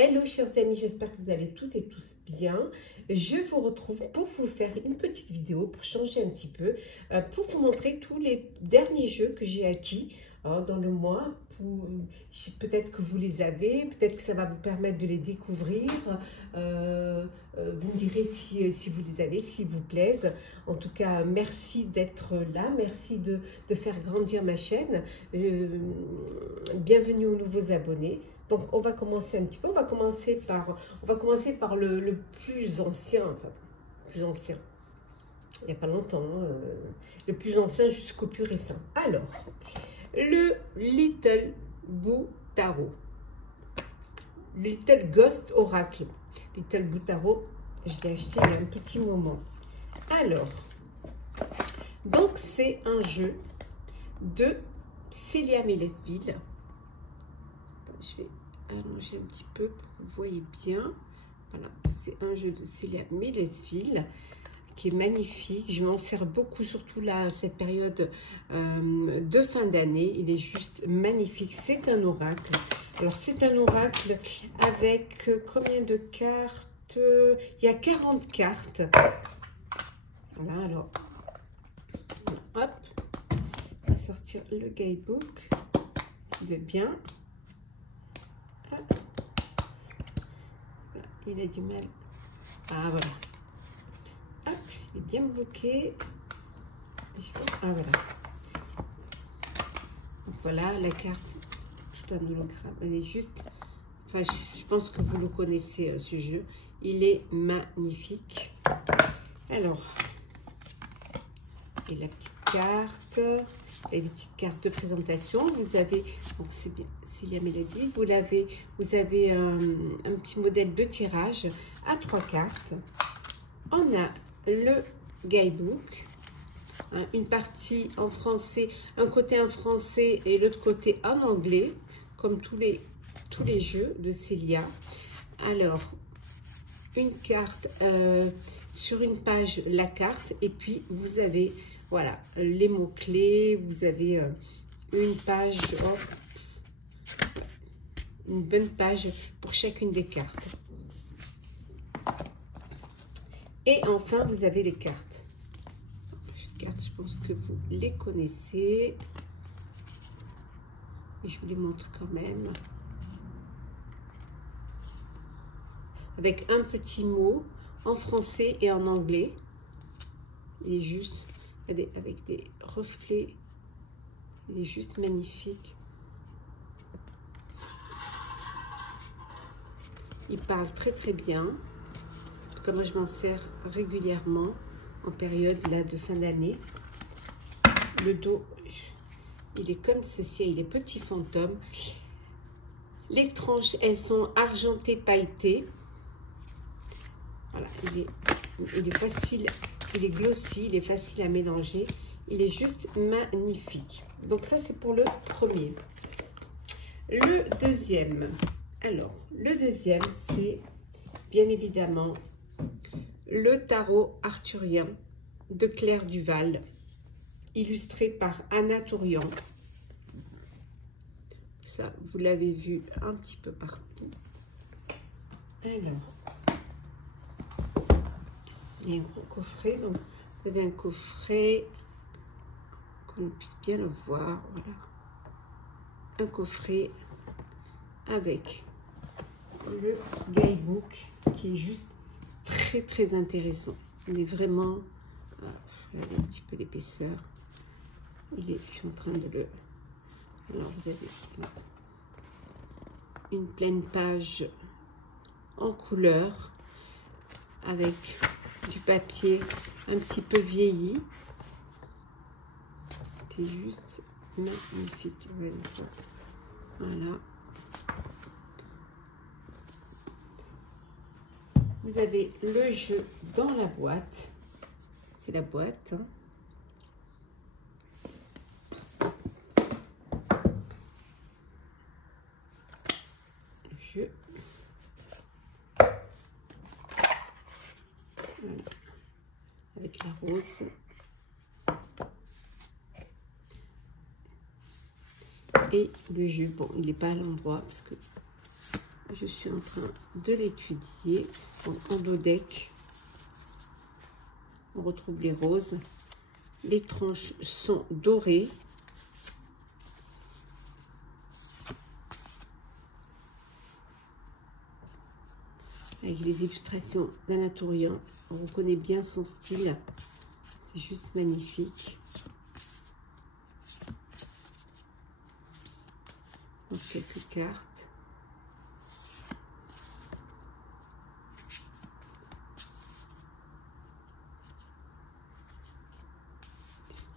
Hello chers amis, j'espère que vous allez toutes et tous bien. Je vous retrouve pour vous faire une petite vidéo pour changer un petit peu, pour vous montrer tous les derniers jeux que j'ai acquis dans le mois. Peut-être que vous les avez, peut-être que ça va vous permettre de les découvrir. Vous me direz si vous les avez, s'ils vous plaisent. En tout cas, merci d'être là, merci de faire grandir ma chaîne. Bienvenue aux nouveaux abonnés. Donc, on va commencer un petit peu. On va commencer par le plus ancien, enfin, plus ancien. Il n'y a pas longtemps, le plus ancien jusqu'au plus récent. Alors, le Little Boo Tarot, Little Ghost Oracle. Little Boo Tarot, je l'ai acheté il y a un petit moment. Alors, donc c'est un jeu de Célia Mélesville. Je vais allonger un petit peu pour que vous voyez bien. Voilà, c'est un jeu de Célia Mélesville qui est magnifique. Je m'en sers beaucoup, surtout là, cette période de fin d'année. Il est juste magnifique. C'est un oracle. Alors, c'est un oracle avec combien de cartes? Il y a 40 cartes. Voilà, alors, hop, on va sortir le guidebook, s'il veut bien. Hop. Voilà, il a du mal. Ah, voilà. Hop, il est bien bloqué. Ah, voilà. Donc, voilà, la carte, tout un hologramme. Elle est juste... Enfin, je pense que vous le connaissez, ce jeu. Il est magnifique. Alors, et la petite carte, et les petites cartes de présentation. Vous avez, donc c'est bien, Célia Mélesville, vous avez un petit modèle de tirage à 3 cartes. On a le guidebook, hein, une partie en français, un côté en français et l'autre côté en anglais, comme tous les jeux de Célia. Alors, une carte sur une page, la carte, et puis vous avez, voilà, les mots-clés. Vous avez une page, une bonne page pour chacune des cartes. Et enfin, vous avez les cartes. Les cartes, je pense que vous les connaissez. Et je vous les montre quand même. Avec un petit mot en français et en anglais. Il est juste, avec des reflets. Il est juste magnifique. Il parle très très bien. En tout cas, moi je m'en sers régulièrement en période là de fin d'année. Le dos, il est comme ceci, il est petit fantôme. Les tranches, elles sont argentées pailletées. Voilà, il est facile, il est glossy, il est facile à mélanger. Il est juste magnifique. Donc ça, c'est pour le premier. Le deuxième. Alors, le deuxième, c'est bien évidemment le tarot arthurien de Claire Duval, illustré par Anna Tourian. Ça, vous l'avez vu un petit peu partout. Alors, il y a un gros coffret. Donc, vous avez un coffret, qu'on puisse bien le voir. Voilà. Un coffret avec le guidebook qui est juste très très intéressant. Il est vraiment, regardez un petit peu l'épaisseur. Je suis en train de le... Alors vous avez une pleine page en couleur avec du papier un petit peu vieilli. C'est juste magnifique. Voilà. Vous avez le jeu dans la boîte. C'est la boîte. Hein. Le jeu. Voilà. Avec la rose. Et le jeu, bon, il n'est pas à l'endroit parce que Je suis en train de l'étudier. En dodeck, on retrouve les roses. Les tranches sont dorées. Avec les illustrations d'Anatolian, on reconnaît bien son style. C'est juste magnifique. Donc, quelques cartes.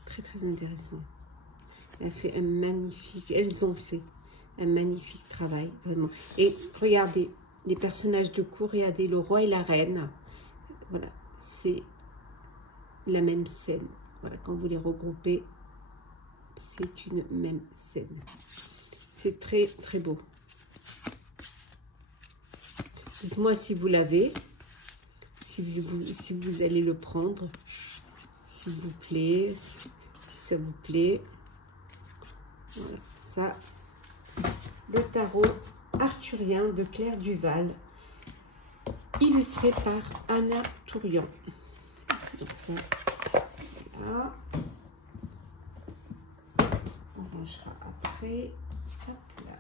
Très, très intéressant. Elles ont fait un magnifique travail, vraiment. Et regardez, les personnages de cour, regardez, le roi et la reine. Voilà, c'est la même scène. Voilà, quand vous les regroupez, c'est une même scène. C'est très, très beau. Dites-moi si vous l'avez, si vous allez le prendre, s'il vous plaît, si ça vous plaît. Voilà, ça, le tarot arthurien de Claire Duval, illustré par Anna Tourian. Donc ça, voilà. On rangera après. Hop là.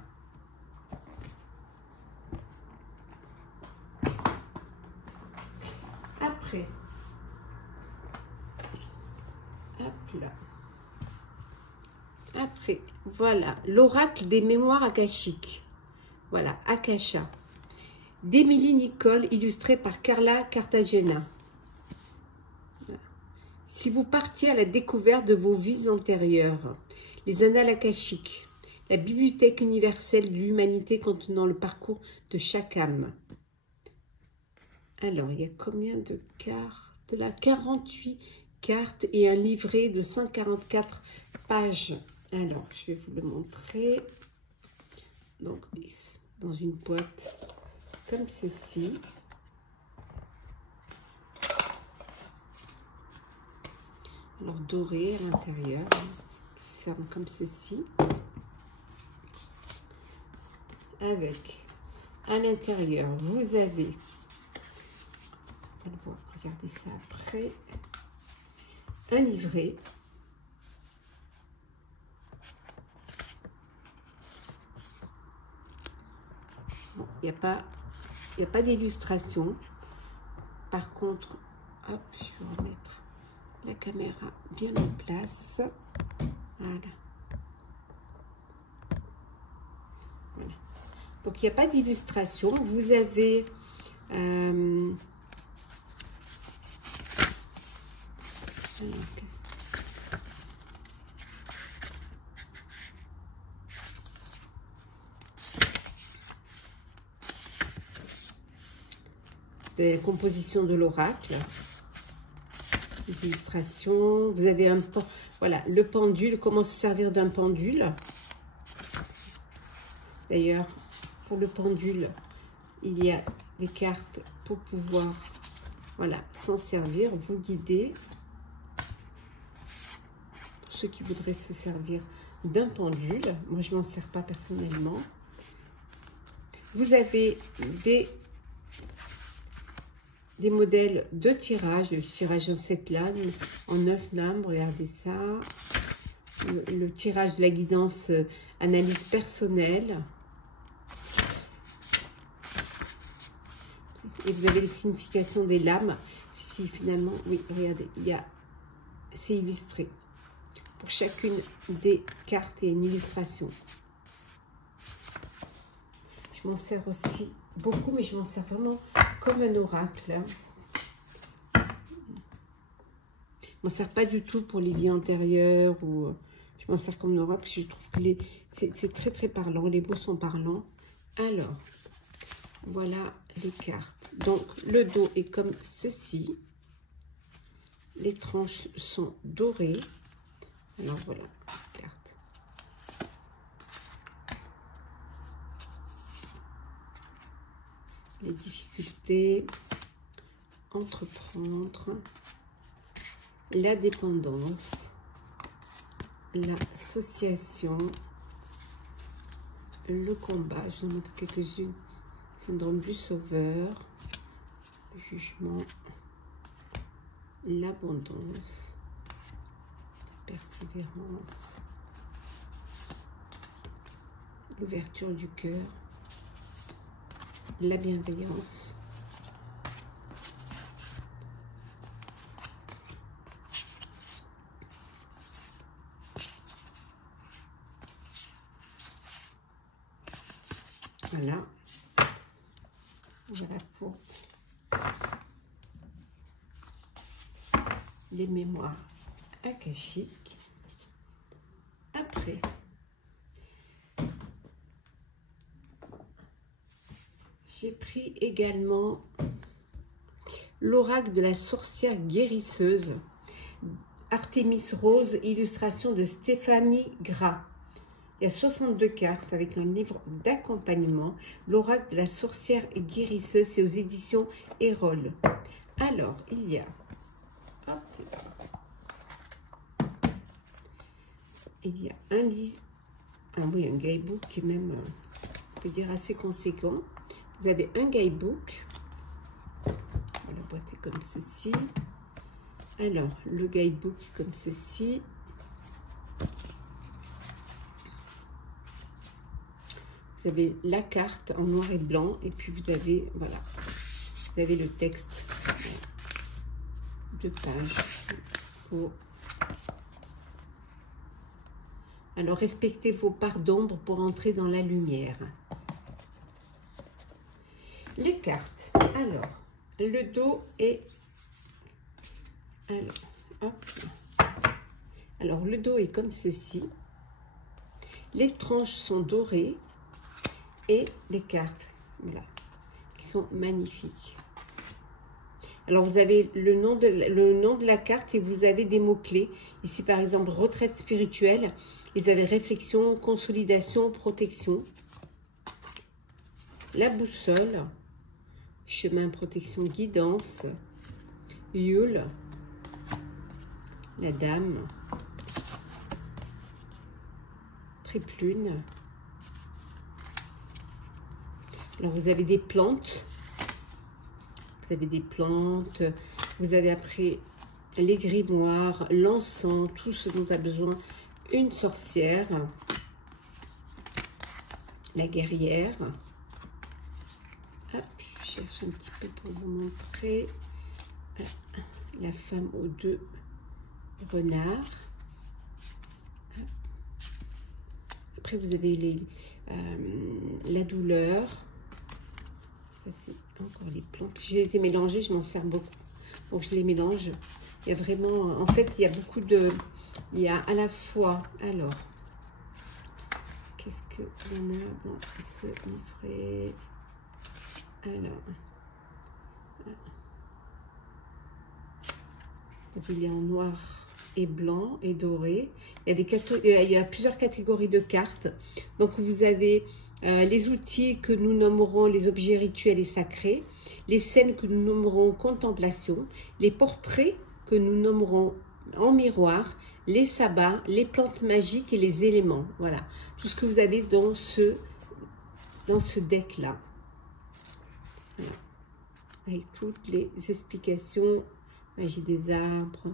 Après, hop là. Après, voilà, l'oracle des mémoires akashiques. Voilà, Akasha. D'Émilie Nicole, illustré par Carla Cartagena. Voilà. Si vous partiez à la découverte de vos vies antérieures, les annales akashiques, la bibliothèque universelle de l'humanité contenant le parcours de chaque âme. Alors, il y a combien de cartes là? 48 cartes et un livret de 144 pages. Alors, je vais vous le montrer. Donc, dans une boîte comme ceci. Alors, doré à l'intérieur, qui se ferme comme ceci. Avec, à l'intérieur, vous avez, on va le voir, regardez ça après, un livret. Il n'y a pas d'illustration. Par contre, hop, je vais remettre la caméra bien en place. Voilà. Voilà. Donc, il n'y a pas d'illustration. Vous avez des compositions de l'oracle, des illustrations. Vous avez voilà, le pendule, comment se servir d'un pendule. D'ailleurs, pour le pendule, il y a des cartes pour pouvoir, voilà, s'en servir, vous guider. Pour ceux qui voudraient se servir d'un pendule, moi je ne m'en sers pas personnellement. Vous avez des modèles de tirage, le tirage en 7 lames, en 9 lames, regardez ça. Le tirage de la guidance analyse personnelle. Et vous avez les significations des lames. Si finalement, oui, regardez, c'est illustré. Pour chacune des cartes, il y a une illustration. Je m'en sers aussi beaucoup, mais je m'en sers vraiment comme un oracle. Je m'en sers pas du tout pour les vies antérieures, ou je m'en sers comme un oracle, parce que je trouve que c'est très très parlant, les mots sont parlants. Alors, voilà les cartes. Donc, le dos est comme ceci. Les tranches sont dorées. Alors, voilà, les cartes. Les difficultés, entreprendre, la dépendance, l'association, le combat. Je vous montre quelques-unes syndrome du sauveur, jugement, l'abondance, persévérance, l'ouverture du cœur, la bienveillance, voilà, voilà pour les mémoires akashiques. Après, j'ai pris également l'oracle de la sorcière guérisseuse, Artémis Rose, illustration de Stéphanie Gras. Il y a 62 cartes avec un livre d'accompagnement, l'oracle de la sorcière guérisseuse, c'est aux éditions Erol. Alors, il y a, hop, il y a un livre, oui, un guidebook qui est même, on peut dire, assez conséquent. Vous avez un guidebook, la boîte est comme ceci. Alors, le guidebook est comme ceci. Vous avez la carte en noir et blanc et puis vous avez, voilà, vous avez le texte, 2 pages pour... Alors, respectez vos parts d'ombre pour entrer dans la lumière. Les cartes. Alors, le dos est... Alors, hop. Alors, le dos est comme ceci. Les tranches sont dorées. Et les cartes, voilà, qui sont magnifiques. Alors, vous avez le nom de la carte et vous avez des mots-clés. Ici, par exemple, retraite spirituelle. Et vous avez réflexion, consolidation, protection. La boussole. Chemin, protection, guidance. Yule. La dame. Triple lune. Alors, vous avez des plantes. Vous avez des plantes. Vous avez après les grimoires, l'encens, tout ce dont a besoin une sorcière. La guerrière. Hop, je cherche un petit peu pour vous montrer. La femme aux 2 renards. Après, vous avez la douleur. Ça, c'est encore les plantes. Si je les ai mélangées, je m'en sers beaucoup. Donc, je les mélange. Il y a vraiment... En fait, il y a beaucoup de... Il y a à la fois... Alors, qu'est-ce qu'il y en a dans ce livret? Alors... Donc, il y a en noir et blanc et doré. Il y a plusieurs catégories de cartes. Donc, vous avez... les outils que nous nommerons les objets rituels et sacrés, les scènes que nous nommerons contemplation, les portraits que nous nommerons en miroir, les sabbats, les plantes magiques et les éléments. Voilà, tout ce que vous avez dans ce deck-là. Voilà. Avec toutes les explications, magie des arbres.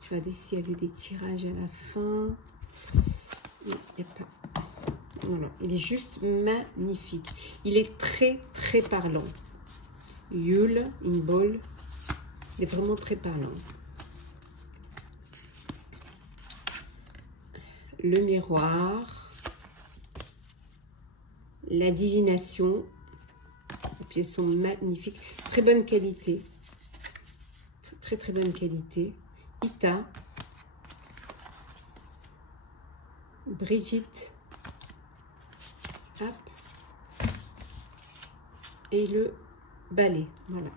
Je vais regarder s'il y avait des tirages à la fin. Non, il n'y a pas. Voilà, il est juste magnifique. Il est très, très parlant. Yule, Inbol, il est vraiment très parlant. Le miroir, la divination, et puis elles sont magnifiques. Très bonne qualité. Très, très bonne qualité. Ita, Brigitte, hop, et le balai. Voilà.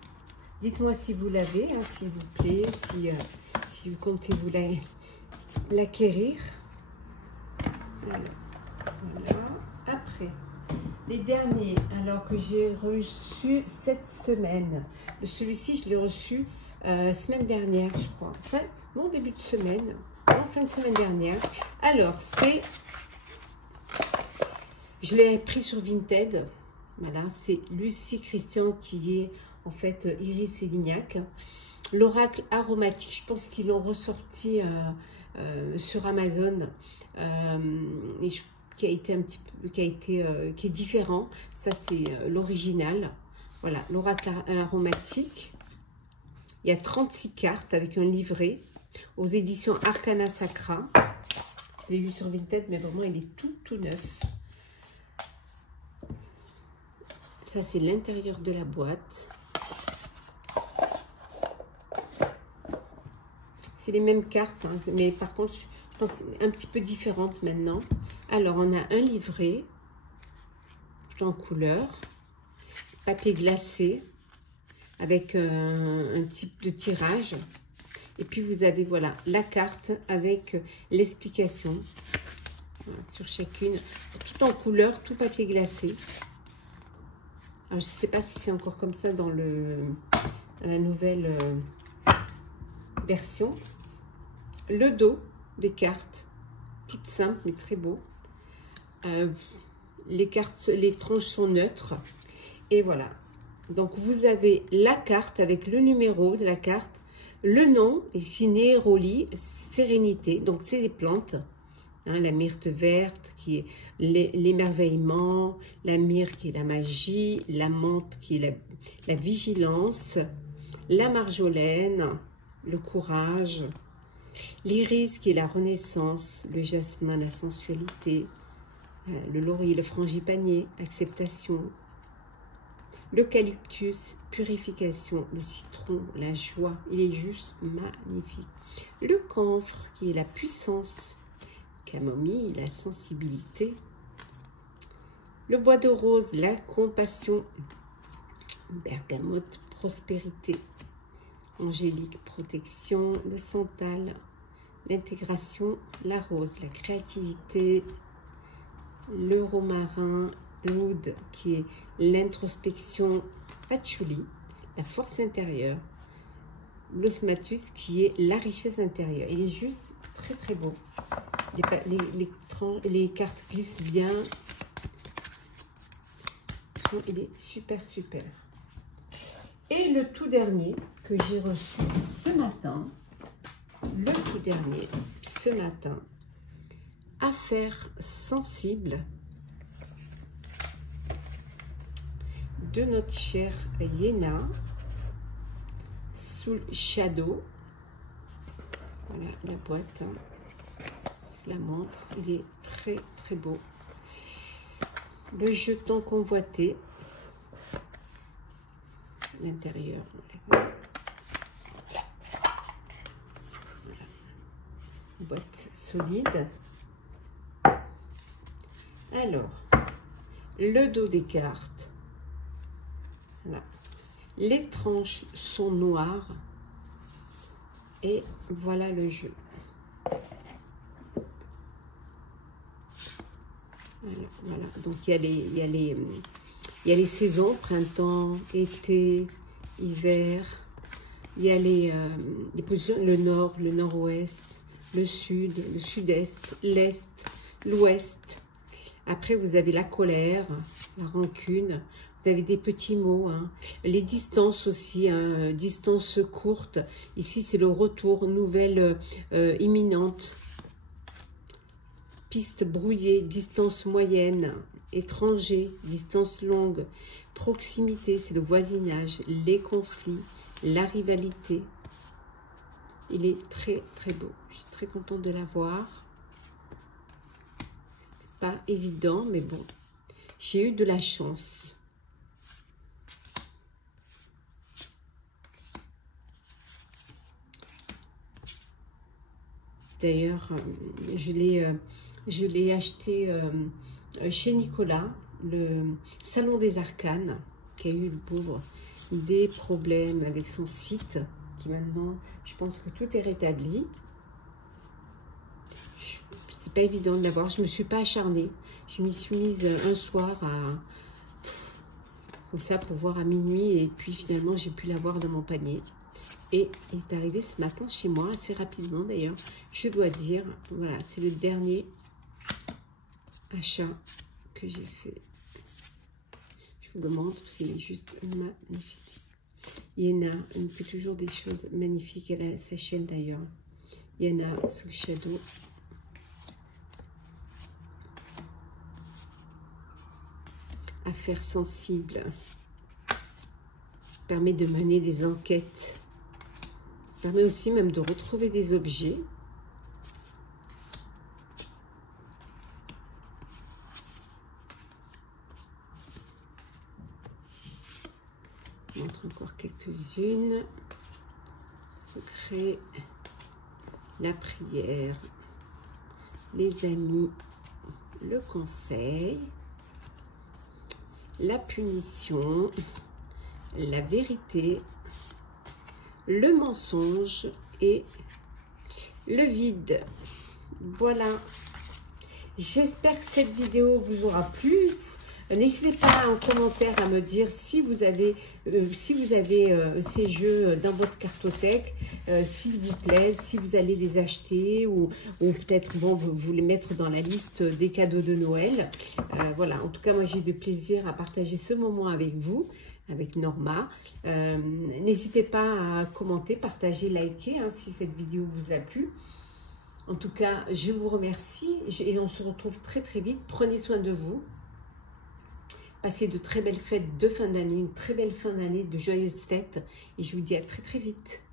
Dites-moi si vous l'avez, hein, s'il vous plaît, si vous comptez vous l'acquérir. Voilà. Après, les derniers, alors que j'ai reçu cette semaine. Celui-ci, je l'ai reçu semaine dernière, je crois. Enfin, bon début de semaine, en fin de semaine dernière. Alors, c'est... Je l'ai pris sur Vinted. Voilà, c'est Lucie Christian qui est en fait Iris et Lignac. L'oracle aromatique, je pense qu'ils l'ont ressorti sur Amazon, qui a été un petit peu, qui est différent. Ça c'est l'original. Voilà, l'oracle aromatique. Il y a 36 cartes avec un livret aux éditions Arcana Sacra. Je l'ai lu sur Vinted, mais vraiment il est tout neuf. Ça c'est l'intérieur de la boîte. C'est les mêmes cartes, hein, mais par contre, je pense un petit peu différente maintenant. Alors, on a un livret en couleur, papier glacé, avec un type de tirage. Et puis, vous avez, voilà, la carte avec l'explication voilà, sur chacune. Tout en couleur, tout papier glacé. Alors, je ne sais pas si c'est encore comme ça dans la nouvelle version. Le dos des cartes, toutes simples mais très beau. Les cartes, les tranches sont neutres. Et voilà. Donc vous avez la carte avec le numéro de la carte, le nom, ici Néroli, sérénité. Donc c'est des plantes. Hein, la myrte verte qui est l'émerveillement, la myrrhe qui est la magie, la menthe qui est la vigilance, la marjolaine, le courage, l'iris qui est la renaissance, le jasmin, la sensualité, le laurier, le frangipanier, acceptation, l'eucalyptus, purification, le citron, la joie, il est juste magnifique. Le camphre qui est la puissance, camomille, la sensibilité, le bois de rose, la compassion, bergamote, prospérité, angélique, protection, le santal, l'intégration, la rose, la créativité, le romarin, l'oud qui est l'introspection, patchouli, la force intérieure, l'osmatus qui est la richesse intérieure. Il est juste très beau. Les cartes glissent bien. Il est super. Et le tout dernier que j'ai reçu ce matin, Affaires sensibles de notre chère Yéna, Soul Shadow. Voilà la boîte, la montre, il est très beau. Le jeton convoité, l'intérieur. Voilà. Boîte solide. Alors, le dos des cartes. Voilà. Les tranches sont noires. Et voilà le jeu. Voilà. Donc, il y a les saisons, printemps, été, hiver. Il y a les positions, le nord, le nord-ouest, le sud, le sud-est, l'est, l'ouest. Après, vous avez la colère, la rancune. Vous avez des petits mots. Hein. Les distances aussi, hein, distances courtes. Ici, c'est le retour, nouvelle imminente. Piste brouillée, distance moyenne, étranger, distance longue. Proximité, c'est le voisinage, les conflits, la rivalité. Il est très beau. Je suis très contente de l'avoir. C'était pas évident, mais bon. J'ai eu de la chance. D'ailleurs, je l'ai acheté chez Nicolas, le Salon des Arcanes, qui a eu, le pauvre, des problèmes avec son site, qui maintenant, je pense que tout est rétabli. C'est pas évident de l'avoir, je me suis pas acharnée. Je m'y suis mise un soir comme ça pour voir à minuit, et puis finalement j'ai pu l'avoir dans mon panier. Et il est arrivé ce matin chez moi, assez rapidement d'ailleurs, je dois dire. Voilà, c'est le dernier achat que j'ai fait. Je vous le montre, c'est juste magnifique. Yéna, elle me fait toujours des choses magnifiques. Elle a sa chaîne d'ailleurs. Yéna sous le shadow. Affaires sensibles. Permet de mener des enquêtes. Permet aussi même de retrouver des objets. Je montre encore quelques-unes. Secret, la prière, les amis, le conseil, la punition, la vérité, le mensonge et le vide. Voilà. J'espère que cette vidéo vous aura plu. N'hésitez pas en commentaire à me dire si vous avez ces jeux dans votre cartothèque, s'ils vous plaisent, si vous allez les acheter ou peut-être bon, vous les mettre dans la liste des cadeaux de Noël. Voilà, en tout cas, moi j'ai eu du plaisir à partager ce moment avec vous, avec Norma. N'hésitez pas à commenter, partager, liker si cette vidéo vous a plu. En tout cas, je vous remercie et on se retrouve très très vite. Prenez soin de vous. Passez de très belles fêtes de fin d'année, une très belle fin d'année, de joyeuses fêtes. Et je vous dis à très très vite.